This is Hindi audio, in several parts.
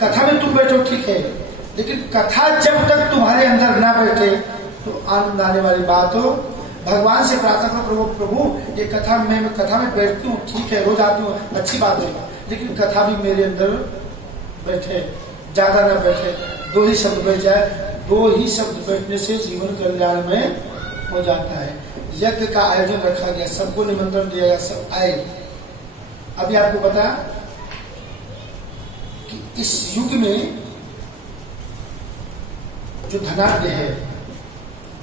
कथा में तुम बैठो ठीक है, लेकिन कथा जब तक तुम्हारे अंदर ना बैठे तो आनंद आने वाली बात हो। भगवान से प्रार्थना करो, प्रभु प्रभु ये कथा में बैठती हूँ ठीक है, रोज आती हूँ, अच्छी बात है, लेकिन कथा भी मेरे अंदर बैठे, ज्यादा ना बैठे, 2 ही शब्द बैठ जाए। 2 ही शब्द बैठने से जीवन कल्याण में हो जाता है। यज्ञ का आयोजन रखा गया, सबको निमंत्रण दिया गया, सब आए। अभी आपको पता कि इस युग में जो धनाढ्य है,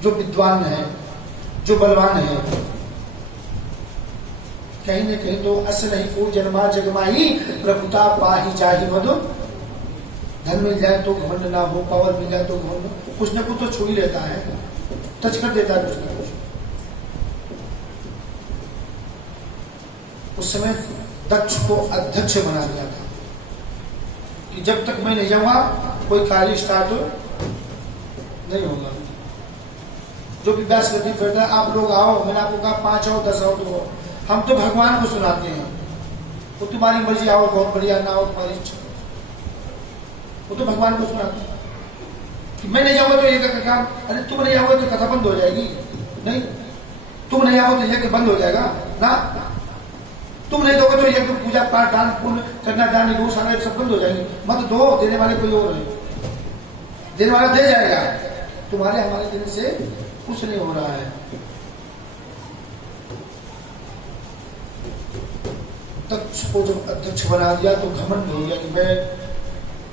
जो विद्वान है, जो बलवान है, कहीं न कहीं तो अस नहीं को जन्मा जगमाही प्रभुता पाही जाहि मधु। धन मिल जाए तो घमंड ना हो, पावर मिल जाए तो घमंड, कुछ न कुछ तो छू ही लेता है, टच कर देता है कुछ न कुछ। उस समय दक्ष को अध्यक्ष बना दिया था कि जब तक मैं नहीं जाऊंगा कोई कार्य स्टार्ट नहीं होगा। जो भी व्यास गति करता है, आप लोग आओ, मैंने आपको कहा 5 आओ 10 आओ तो हम तो भगवान को सुनाते हैं, वो तुम्हारी मर्जी, आओ बहुत बढ़िया, ना आओ तुम्हारी इच्छा, वो तो भगवान को सुनाते हैं कि मैं नहीं जाऊंगा तो ये का काम, अरे तुम नहीं आओगे तो कथा बंद हो जाएगी, नहीं तुम नहीं आओगे तो यज्ञ बंद हो जाएगा ना, तुम नहीं दोगे तो यज्ञ पूजा पाठ दान पुण्य करना, दान रोज आना सब बंद हो जाएंगे। मत दो, देने वाले कोई और है, देने वाला दे जाएगा, तुम्हारे हमारे देने से कुछ नहीं हो रहा है। दक्ष को जब अध्यक्ष बना दिया तो घमंड हो गया कि मैं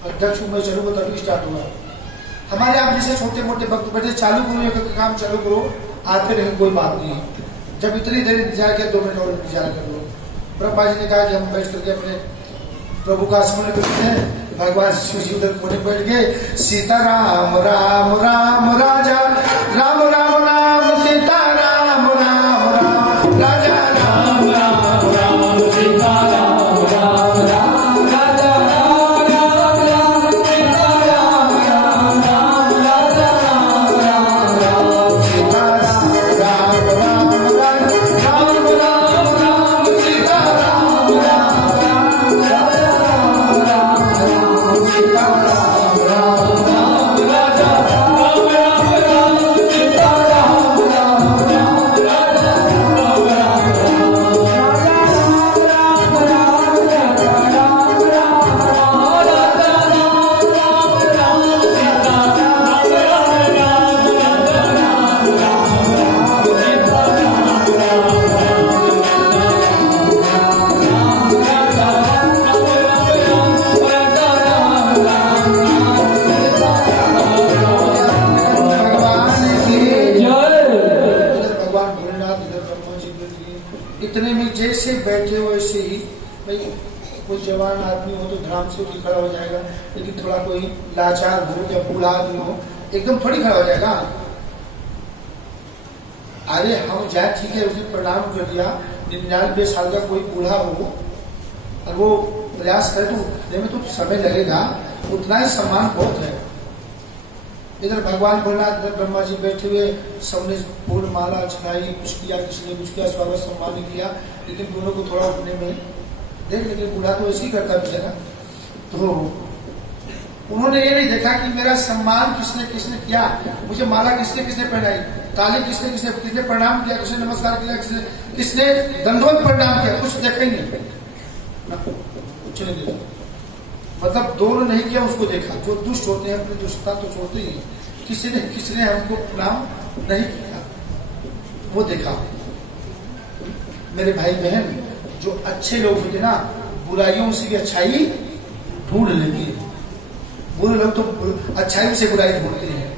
अध्यक्ष हूं, मैं चलूंगा तभी स्टार्ट होगा। हमारे आप जैसे छोटे मोटे भक्त बैठे, चालू करो ये काम, चालू करो, आते रहे, कोई बात नहीं। जब इतनी देर इंतजार किया 2 मिनट और इंतजार कर लो। ब्रह्मा जी ने कहा कि हम बैठ करके अपने प्रभु का स्मरण करते हैं। भगवान शिव जी उधर कोने बैठ गए, सीता राम राम राम राजा, राम राम राम सीता राम राम राम राजा, राम राम राम सीता राम राम राम राजा, राम राम राम सीता राम राम राम राजा, राम राम राम सीता राम राम राम राम राम राम सीता राम राम राम राजा, राम राम सीता राम राम राम राजा, राम राम राम सीता राम राम राम राजा, राम राम राम राजा, राम राम राजा, राम राम राम राजा, राम राम राम सीता राम राम राम राजा, राम राम राम सीता राम राम भगवान भोलेनाथ इधर ब्रह्मा जी बैठ गए। इतने में जैसे बैठे हो वैसे ही, भाई कोई जवान आदमी हो तो ध्यान से उठ खड़ा हो जाएगा, लेकिन थोड़ा कोई लाचार हो या बूढ़ा आदमी हो एकदम थोड़ी खड़ा हो जाएगा। अरे हम जाए ठीक है, उसने प्रणाम कर दिया, 99 साल का कोई बूढ़ा हो और वो प्रयास करे तो उठने में तो समय लगेगा, उतना ही सम्मान बहुत है। इधर भगवान भोलेनाथ, इधर ब्रह्मा जी बैठे हुए, सबने फूल माला चढ़ाई, कुछ किया, किसी ने कुछ किया, स्वागत सम्मान किया, लेकिन दोनों को थोड़ा उठने में देख, लेकिन बूढ़ा तो ऐसे ही करता बेचारा। तो उन्होंने ये नहीं देखा कि मेरा सम्मान किसने किसने किया, मुझे माला किसने किसने पहनाई, ताली किसने किसने किसने प्रणाम किया, किसने नमस्कार किया, किसने दंडवत प्रणाम किया, कुछ देखेंगे कुछ नहीं देखा। मतलब दोनों नहीं किया, उसको देखा। जो दुष्ट होते हैं अपनी दुष्टता तो छोड़ते ही, किसने हमको प्रणाम नहीं किया वो देखा। मेरे भाई बहन, जो अच्छे लोग होते ना, बुराइयों से भी अच्छाई ढूंढ लेते हैं। बुरे लोग तो अच्छाई से बुराई ढूंढते हैं,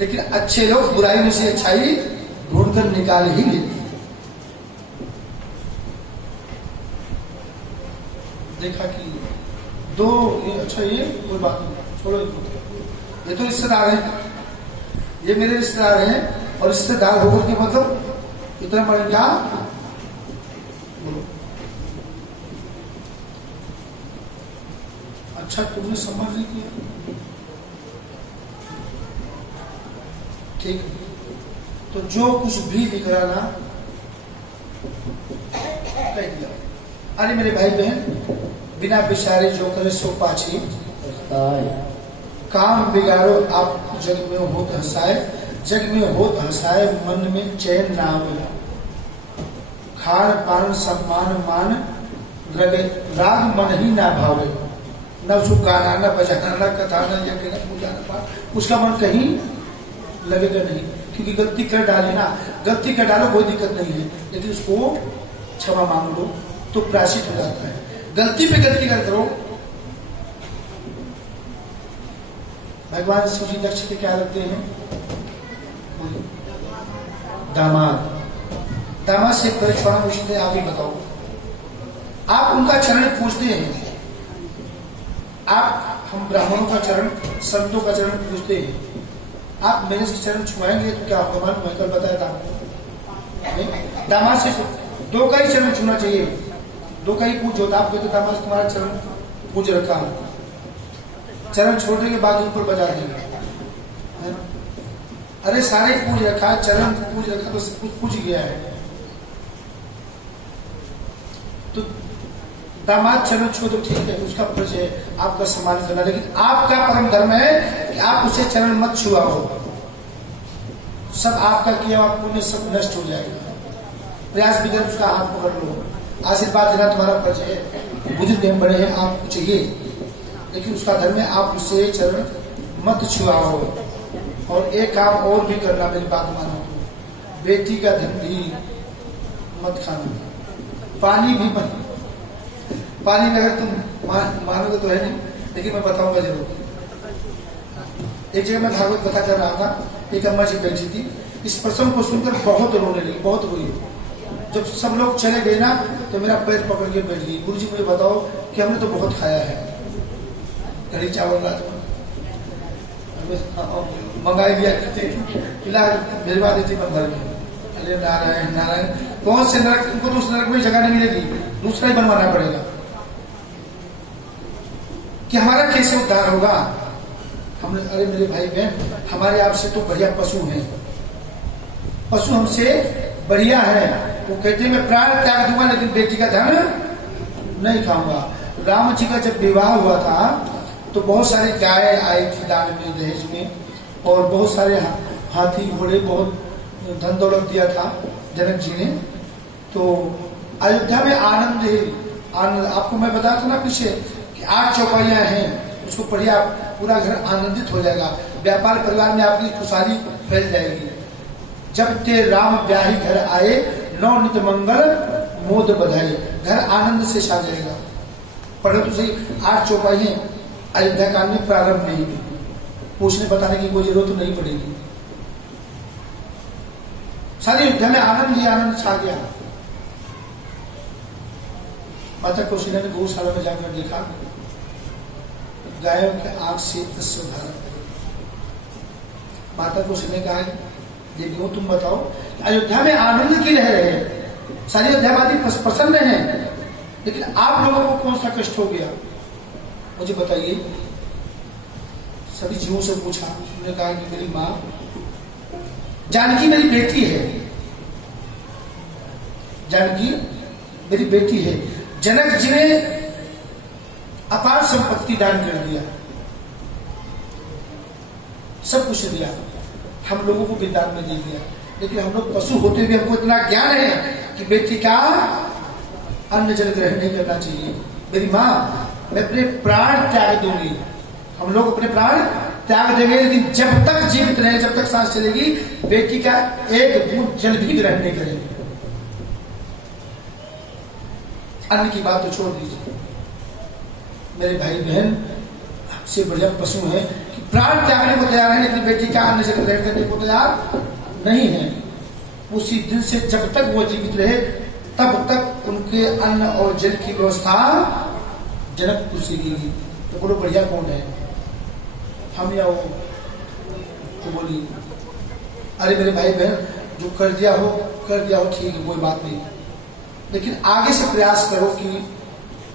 लेकिन अच्छे लोग बुराई में से अच्छाई ढूंढकर निकाल ही लेते हैं। देखा कि दो, अच्छा ये कोई बात नहीं, छोड़ो ये तो रिश्तेदार हैं, ये मेरे रिश्तेदार हैं, और रिश्तेदार होकर के मतलब इतना बड़ा क्या बोलो। अच्छा तुमने सम्मान नहीं किया, ठीक। तो जो कुछ भी दिख रहा ना कह दिया। अरे मेरे भाई बहन, बिना विचारे जो करे सो पाछी काम बिगाड़ो आप जग में होत हंसाए, जग में होत हंसाए मन में चैन ना आवे। खान पान सम्मान मान लगे राग मन ही ना भावे। न उसको गाना न बजाना न कथा न यज्ञ न पूजा न पाठ, उसका मन कहीं लगेगा नहीं, क्योंकि गलती कर डाली ना, गलती कर डालो कोई दिक्कत नहीं है, लेकिन उसको क्षमा मांग लो तो प्रायश्चित हो जाता है। गलती पे गलती कर करो। भगवान शिव जी दक्ष के क्या लगते हैं? दामाद। दामाद से परिछोड़ा पूछते हैं, आप ही बताओ। आप उनका चरण पूछते हैं, आप हम ब्राह्मणों का चरण, संतों का चरण पूछते हैं, आप मेरे से चरण छुआएंगे तो क्या होगा? मैं कल बताया था, दामाद से दो का ही चरण छूना चाहिए, दो का ही पूछ होता। आप कहते दामाद से तुम्हारा चरण पूज रखा, चरण छोड़ने के बाद ऊपर बजा देंगे। अरे सारे पूज रखा, चरण पूज रखा तो सब कुछ पूज गया है। तो दामाद चरण छो तो ठीक है, उसका फर्ज है आपका सम्मान करना, लेकिन आपका परम धर्म है कि आप उसे चरण मत छुआओ। सब आपका किया हुआ पुण्य सब नष्ट हो जाएगा। प्रयास भी कर उसका हाथ पकड़ लो, आशीर्वाद देना तुम्हारा फर्ज है। बुजुर्ग हम बड़े हैं, आपको चाहिए, लेकिन उसका धर्म है आप उसे चरण मत छुआओ। और एक काम और भी करना, मेरी बात मानो, बेटी का धन भी मत खाना, पानी भी मत। पानी में अगर तुम मानोगे तो है नहीं, लेकिन मैं बताऊंगा जरूर। एक जगह मैं भागवत कथा कर रहा था, एक अम्मा जी बैठी थी, इस प्रसंग को सुनकर बहुत रोने लगी, बहुत रोई। जब सब लोग चले गए ना तो मेरा पैर पकड़ के बैठ गई, गुरु जी मुझे बताओ कि हमने तो बहुत खाया है, कढ़ी चावल राजमा मंगाई दिया करते, खिला भिजवा देती मैं घर में। अरे नारायण नारायण, कौन से नरक, तुमको तो उस नरक में जगह नहीं मिलेगी, दूसरा ही बनवाना पड़ेगा। कि हमारा कैसे उद्धार होगा? हमने, अरे मेरे भाई बहन, हमारे आपसे तो बढ़िया पशु हैं, पशु हमसे बढ़िया है। वो कहते हैं मैं प्राण त्याग दूंगा लेकिन बेटी का धन नहीं खाऊंगा। राम जी का जब विवाह हुआ था तो बहुत सारी गाय आई थी दान में, दहेज में, और बहुत सारे हाथी घोड़े, बहुत धन दौलत दिया था जनक जी ने। तो अयोध्या में आनंद ही आनंद, आपको मैं बताया था ना पीछे कि 8 चौपाइयां हैं, उसको पढ़िए, पूरा घर आनंदित हो जाएगा, व्यापार परिवार में आपकी खुशहाली फैल जाएगी। जब ते राम ब्याही घर आए, नौ नित मंगल मोद बधाई, घर आनंद से छा जाएगा। पढ़ो तो सही, 8 चौपाइयां अयोध्या काल में प्रारंभ नहीं हुई, पूछने बताने की कोई जरूरत नहीं पड़ेगी। सारी अयोध्या में आनंद ही आनंद छा गया। माता कौशल्या ने गौशाला में जाकर देखा, गायों के आंख से धारण। माता कौशल्या ने कहा, देवियों तुम बताओ अयोध्या में आनंद की रह रहे हैं, सारी अयोध्यावादी प्रसन्न हैं, लेकिन आप लोगों को कौन सा कष्ट हो गया मुझे बताइए। सभी जीवों से पूछा, उन्होंने कहा कि मेरी माँ जानकी मेरी बेटी है, जानकी मेरी बेटी है। जनक जी ने अपार संपत्ति दान कर दिया, सब कुछ दिया, हम लोगों को भी दान में दे दिया, लेकिन हम लोग पशु होते हुए हमको इतना ज्ञान है कि बेटी का अन्न जल ग्रहण नहीं करना चाहिए। मेरी माँ, मैं अपने प्राण त्याग दूंगी, हम लोग अपने प्राण त्याग देंगे, लेकिन जब तक जीवित रहे, जब तक सांस चलेगी, बेटी का एक बूंद जल भी ग्रहण नहीं करेंगे। अन्न की बात तो छोड़ दीजिए मेरे भाई बहन, से बढ़िया पशु है कि प्राण त्यागने को तैयार है, लेकिन बेटी का अन्न जल ग्रहण करने को तैयार नहीं है। उसी दिन से जब तक वो जीवित रहे तब तक उनके अन्न और जल की व्यवस्था जनकपुर से की गई। तो बोलो बढ़िया कौन है, हम या वो? तो बोली, अरे मेरे भाई बहन, जो कर दिया हो ठीक है, कोई बात नहीं, लेकिन आगे से प्रयास करो कि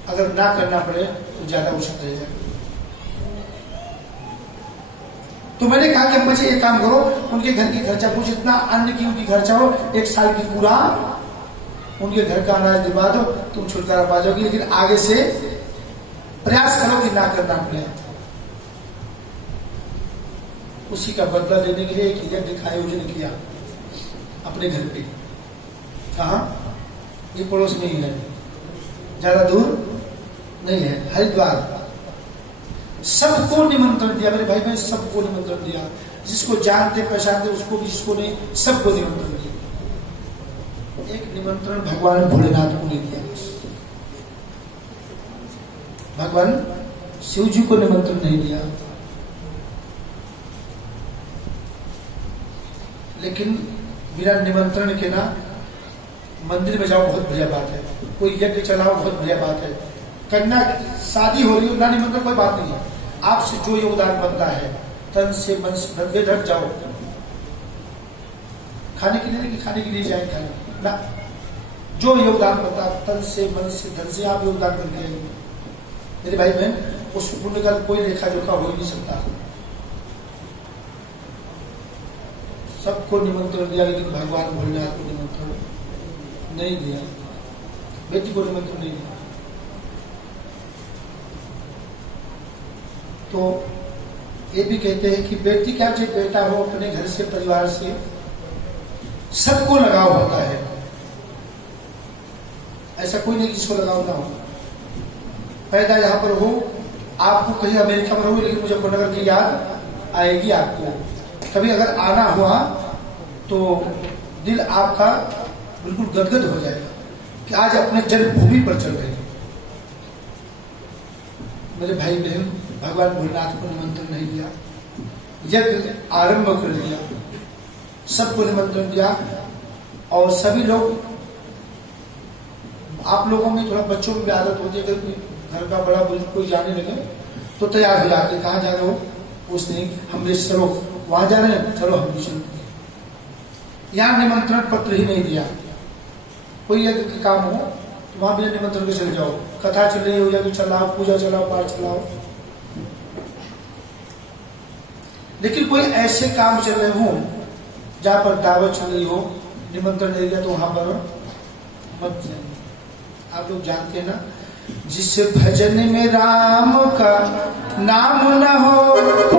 अगर ना करना पड़े तो ज्यादा उचित रहेगा। तो मैंने कहा कि अम्मा जी एक काम करो, उनके घर की खर्चा पूछ, जितना अन्न की उनकी खर्चा हो 1 साल की पूरा उनके घर का अनाज दिवा दो, तुम छुटकारा पा जाओगी, लेकिन आगे से प्रयास करो कि ना करना पड़े। उसी का बदला लेने के लिए एक यज्ञ का आयोजन किया अपने घर पे। कहा? ये पड़ोस में ही है, ज्यादा दूर नहीं है, हरिद्वार। सबको निमंत्रण दिया मेरे भाई बहन, सबको निमंत्रण दिया, जिसको जानते पहचानते उसको भी, जिसको नहीं सबको निमंत्रण दिया। एक निमंत्रण भगवान भोलेनाथ को नहीं दिया, भगवान शिव जी को निमंत्रण नहीं दिया। लेकिन बिना निमंत्रण के ना मंदिर में जाओ बहुत बढ़िया बात है, कोई यज्ञ चलाओ बहुत बढ़िया बात है, कन्या शादी हो रही हो ना निमंत्रण कोई बात नहीं है। आपसे जो योगदान बनता है तन से मन से धन बेधड़ जाओ, खाने के लिए नहीं, खाने के लिए जाए खाने ना, जो योगदान बनता है तन से मन से धन से आप योगदान करके आएंगे मेरे भाई बहन। उस पुण्य का कोई लेखा जोखा हो ही नहीं सकता। सबको निमंत्रण दिया, लेकिन भगवान भोलेनाथ को निमंत्रण नहीं दिया, बेटी को निमंत्रण नहीं दिया। तो ये भी कहते हैं कि बेटी क्या चाहे बेटा हो, अपने घर से परिवार से सबको लगाव होता है, ऐसा कोई नहीं जिसको लगाव ना हो। पैदा यहाँ पर हो, आपको कहीं अमेरिका में रहो, लेकिन मुजफ्फरनगर की याद आएगी आपको। कभी अगर आना हुआ तो दिल आपका बिल्कुल गदगद हो जाएगा कि आज अपने जन्मभूमि पर चल रहे हैं। मेरे भाई बहन, भगवान भोलेनाथ को निमंत्रण नहीं दिया, यज्ञ आरंभ कर दिया, सबको निमंत्रण दिया। और सभी लोग, आप लोगों में थोड़ा बच्चों में भी आदत होती है, अगर घर का बड़ा बुजुर्ग कोई जाने लगे तो तैयार हो जाते, कहाँ जा रहे हो, पूछते हैं हम चलो वहां जा रहे हैं, चलो हम भी चलते हैं। यहाँ निमंत्रण पत्र ही नहीं दिया। कोई यज्ञ का काम हो तो वहां भी निमंत्रण के चले जाओ, कथा चल रही हो या तो चलाओ, पूजा चलाओ, पाठ चलाओ। लेकिन कोई ऐसे काम चल रहे हो जहां पर दावत चल रही हो, निमंत्रण नहीं दिया तो वहां पर मत जाइए। आप लोग जानते हैं ना, जिस भजन में राम का नाम न हो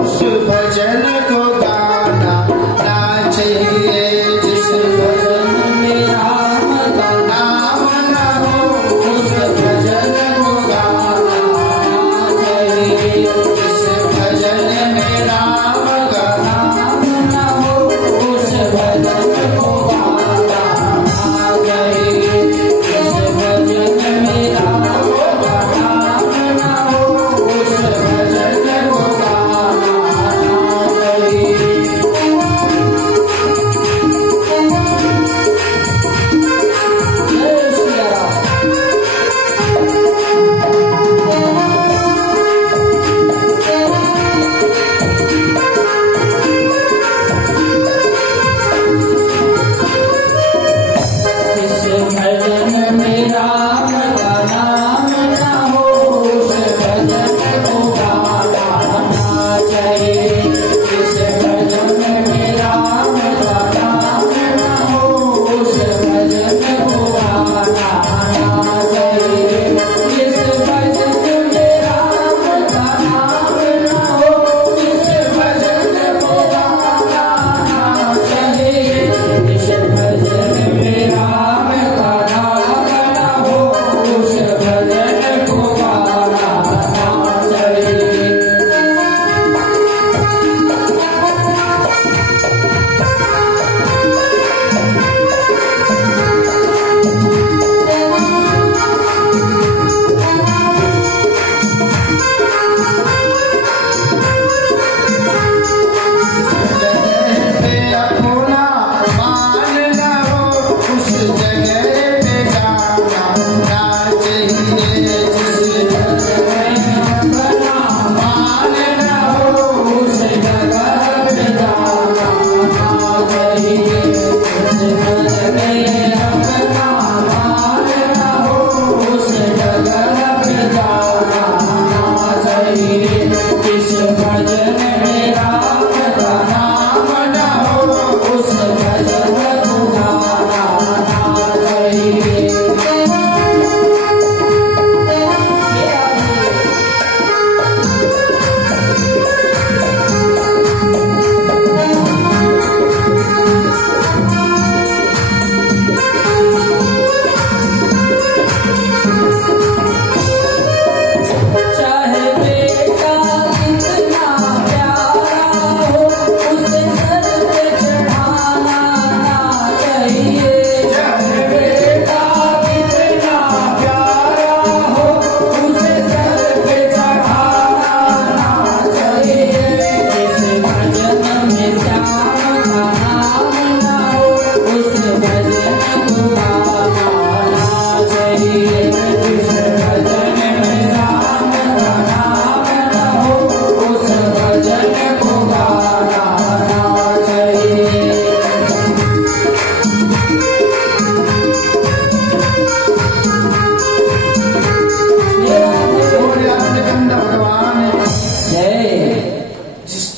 उस भजन को गाना ना चाहिए। जिस भजन में राम का नाम न हो उस भजन को गाना ना चाहिए। जिस भजन में राम का नाम न हो उस भजन को गाना ना चाहिए। जिस भजन में राम उस भजन को गाना ना चाहिए।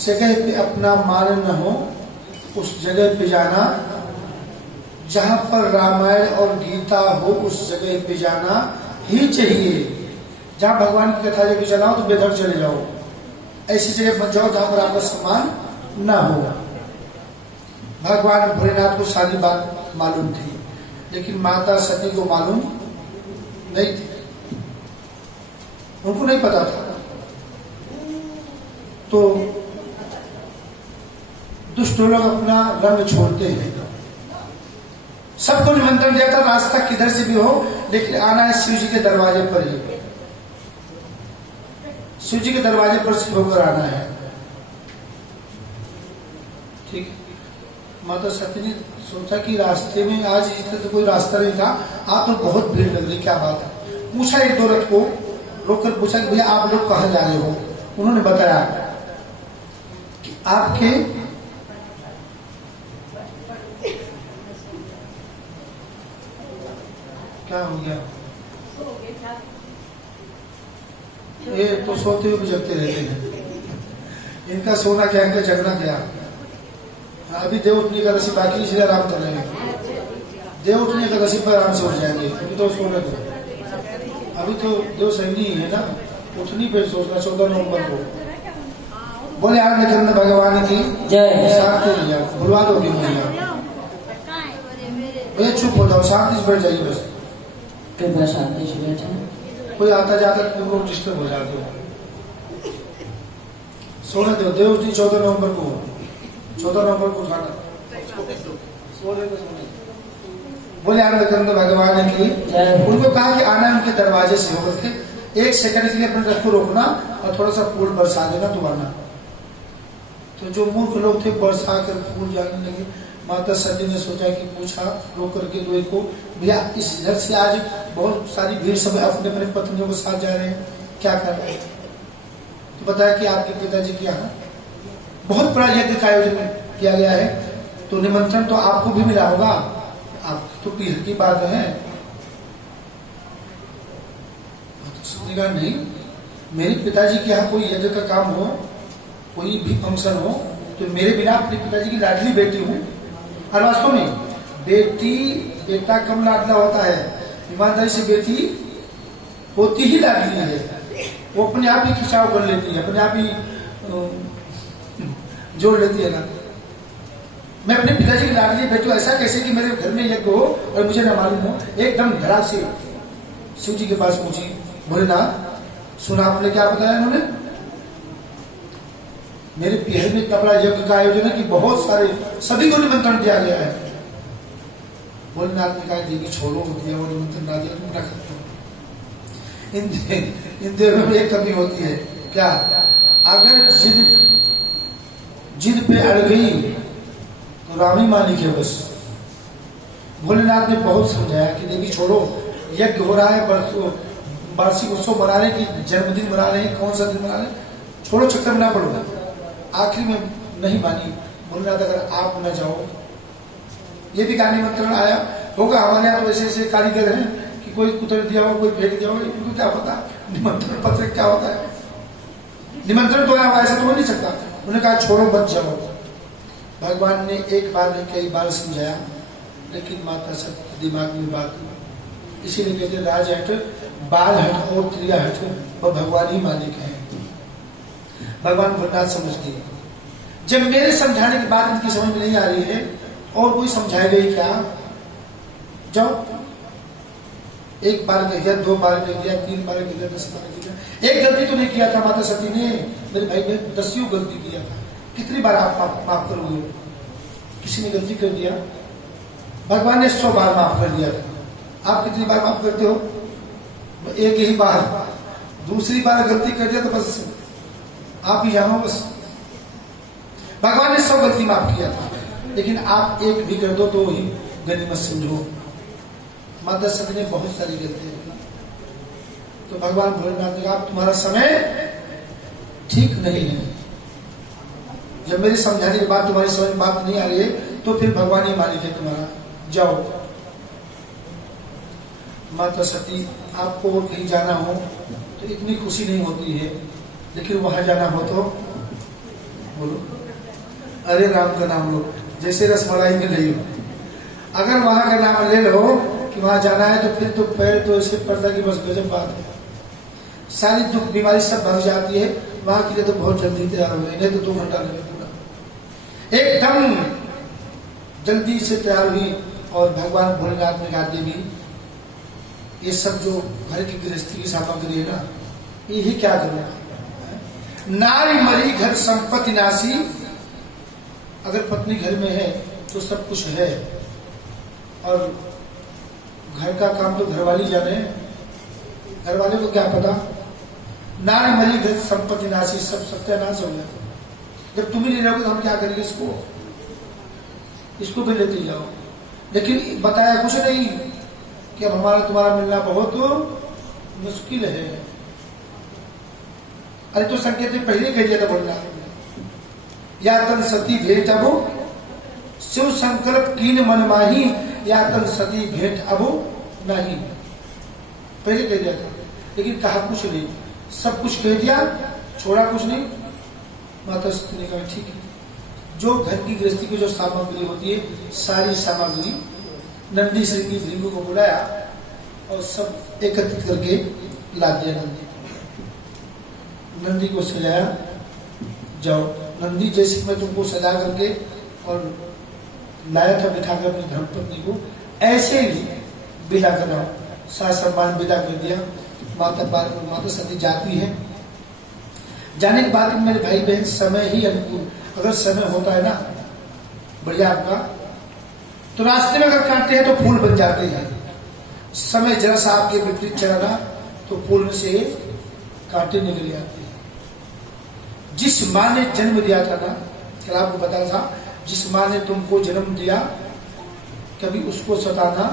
जगह पे अपना मान न हो उस जगह पे जाना, जहां पर रामायण और गीता हो उस जगह पे जाना ही चाहिए। जहां भगवान की कथा जब चलाओ तो बेधड़ चले जाओ, ऐसी जगह मत जाओ जहां पर आपका सम्मान ना हो। भगवान भोलेनाथ को सारी बात मालूम थी, लेकिन माता सती को मालूम नहीं थी, उनको नहीं पता था। तो दुष्ट लोग अपना रंग छोड़ते हैं। सबको निमंत्रण दिया था, रास्ता किधर से भी हो, लेकिन आना है शिव जी के दरवाजे पर ही, शिव जी के दरवाजे पर से होकर आना है। ठीक। माता सती ने सोचा कि रास्ते में आज इधर तो कोई रास्ता नहीं था, आप तो बहुत भीड़ लग रही, क्या बात है। पूछा एक दो रथ को रोककर पूछा कि भैया आप लोग कहां जा रहे हो। उन्होंने बताया कि आपके क्या हो गया, ये तो सोते हुए भी जगते रहते हैं, इनका सोना क्या, इनका जगना क्या। अभी देव उठने का रसी बाकी इसलिए आराम कर रहे हैं, देव उठने का रसी पर आराम से उठ जाएंगे, अभी तो सोने दो, अभी तो देव सही है ना, उठनी पे सोचना 14 नवंबर को। बोले आनंद भगवान की जय। शांति बुलवा दोगे भैया, चुप हो जाओ, शांति से बैठ जाइए बस, कृपया शांति से बैठे। कोई आता जाता तुम लोग डिस्टर्ब हो जाते हो। सोने दो, देव जी 14 नवंबर को, 14 नवंबर को उठाना। बोले आनंद भगवान की। उनको कहा कि आना उनके दरवाजे से होकर के 1 सेकंड के लिए अपने रथ को रोकना और थोड़ा सा फूल बरसा देना दोबारा। तो जो मूर्ख लोग थे बरसा कर फूल जाने लगे। माता सती ने सोचा कि पूछा रोक करके द्वैत को, भैया इस घर से आज बहुत सारी भीड़ सब अपने अपने पत्नियों के साथ जा रहे हैं, क्या कर रहे हैं। तो बताया कि आपके पिताजी के यहाँ बहुत बड़ा यज्ञ का आयोजन किया गया है, तो निमंत्रण तो आपको भी मिला होगा, आप तो पीर की बात है। तो नहीं, मेरे पिताजी के यहाँ कोई यज्ञ का काम हो, कोई भी फंक्शन हो, तो मेरे बिना अपने पिताजी की लाडली बेटी हूँ। और वास्तव में बेटा कम लाडला होता है, ईमानदारी से बेटी होती ही लाडली है, वो अपने आप ही खिंचाव कर लेती है, अपने आप ही जोड़ लेती है ना। मैं अपने पिताजी की लाडली बेटी हूँ, ऐसा कैसे कि मेरे घर में यज्ञ हो और मुझे ना मालूम हो। एकदम धड़ा से शिव जी के पास पहुंची, भोलेनाथ सुना आपने क्या बताया इन्होंने, मेरे पीहर में इतना बड़ा यज्ञ का आयोजन है कि बहुत सारे सभी को निमंत्रण दिया गया है। भोलेनाथ ने कहा देवी छोड़ो, दिया वो निमंत्रण ना दिया तुम क्या करते हो। इन देवों में एक कमी होती है, क्या, अगर जिद पे अड़ गई तो रामी मालिक है बस। भोलेनाथ ने बहुत समझाया कि देवी छोड़ो, यज्ञ हो रहा है, वार्षिक उत्सव मना रहे कि जन्मदिन मना रहे, कौन सा दिन मना रहे, छोड़ो, चक्कर में ना पड़ो। आखिरी में नहीं मानी। भोलेनाथ अगर आप न जाओ, ये भी कहा निमंत्रण आया होगा, हमारे यहाँ तो ऐसे ऐसे कारीगर हैं कि कोई कुतर दिया हो, कोई भेज दिया हो, इनको क्या पता निमंत्रण पत्र क्या होता है। निमंत्रण तो ऐसा तो हो नहीं सकता। उन्होंने कहा छोड़ो मत जाओ। भगवान ने एक बार नहीं कई बार समझाया, लेकिन माता सब दिमाग में बात हुई। इसीलिए कहते राज हट, बाल हट और क्रिया हट, वह भगवान ही मालिक है। भगवान भोलेनाथ समझ गए। जब मेरे समझाने की बात इनकी समझ में नहीं आ रही है और कोई समझाएगा ही क्या, जाओ। एक बार कह दिया, 2 बार कह दिया, 3 बार कह दिया, 10 बार कह दिया। एक गलती तो नहीं किया था माता सती ने, मेरे भाई ने 10 गलती किया था। कितनी बार आप माफ करोगे। किसी ने गलती कर दिया, भगवान ने 100 बार माफ कर दिया था। आप कितनी बार माफ करते हो, एक ही बार। दूसरी बार गलती कर दिया तो बस आप ही जानो बस। भगवान ने 100 गलती माफ किया था, लेकिन आप एक भी कर दो तो ही गनीमत समझो। माता सती ने बहुत सारी गलतियां की, तो भगवान भोलेनाथ ने कहा तुम्हारा समय ठीक नहीं है। जब मेरी समझाने के बाद तुम्हारी समझ में बात नहीं आ रही है, तो फिर भगवान ही मालिक है तुम्हारा, जाओ। माता सती आपको और कहीं जाना हो तो इतनी खुशी नहीं होती है, लेकिन वहां जाना हो तो बोलो, अरे राम का नाम लो, जैसे रसमलाई में नहीं हो। अगर वहां का नाम ले लो कि वहां जाना है तो फिर तो पैर तो ऐसे पड़ता कि बस गजब बात है, सारी दुख बीमारी सब भाग जाती है। वहां के लिए तो बहुत जल्दी तैयार हो गए, नहीं तो 2 घंटा लगे पूरा। एकदम जल्दी से तैयार हुई और भगवान भोलेनाथ ने कहा देवी ये सब जो घर की गृहस्थी की सामग्री है ना, यही क्या करूंगा। नारी मरी घर संपत्ति नासी, अगर पत्नी घर में है तो सब कुछ है, और घर का काम तो घरवाली जाने, घरवाले को क्या पता। नारी मरी घर संपत्ति नासी, सब सत्यानाश हो गया। जब तुम ही नहीं रहोगे तो हम क्या करेंगे, इसको भी लेते जाओ। लेकिन बताया कुछ नहीं कि अब हमारा तुम्हारा मिलना बहुत मुश्किल है। अरे तो संकेत ने पहले कह दिया था बोलना, या तन सती भेंट अबो शिव संकल्प कीन मन माही, या तन सती भेंट अबो नहीं, पहले कह दिया था। लेकिन कहा कुछ नहीं, सब कुछ कह दिया, छोड़ा कुछ नहीं। माता सती ने कहा ठीक है, जो घर की गृहस्थी की जो सामग्री होती है सारी सामग्री नंदी श्रृंगी भृंगु को बुलाया और सब एकत्रित करके ला दिया। नंदी को सजाया, जाओ नंदी जैसे मैं तुमको सजा करके और लाया था बिठा कर अपनी धर्मपत्नी को, ऐसे ही विदा कराओ। साथ सम्मान विदा कर दिया। माता सती जाती है। जाने के बाद मेरे भाई बहन समय ही अनुकूल, अगर समय होता है ना बढ़िया आपका, तो रास्ते में अगर काटते हैं तो फूल बन जाते हैं। समय जरा सा आपके विपरीत चला ना तो फूल में से कांटे निकल जाते हैं। जिस माँ ने जन्म दिया था ना, कल आपको बताया था, जिस माँ ने तुमको जन्म दिया कभी उसको सताना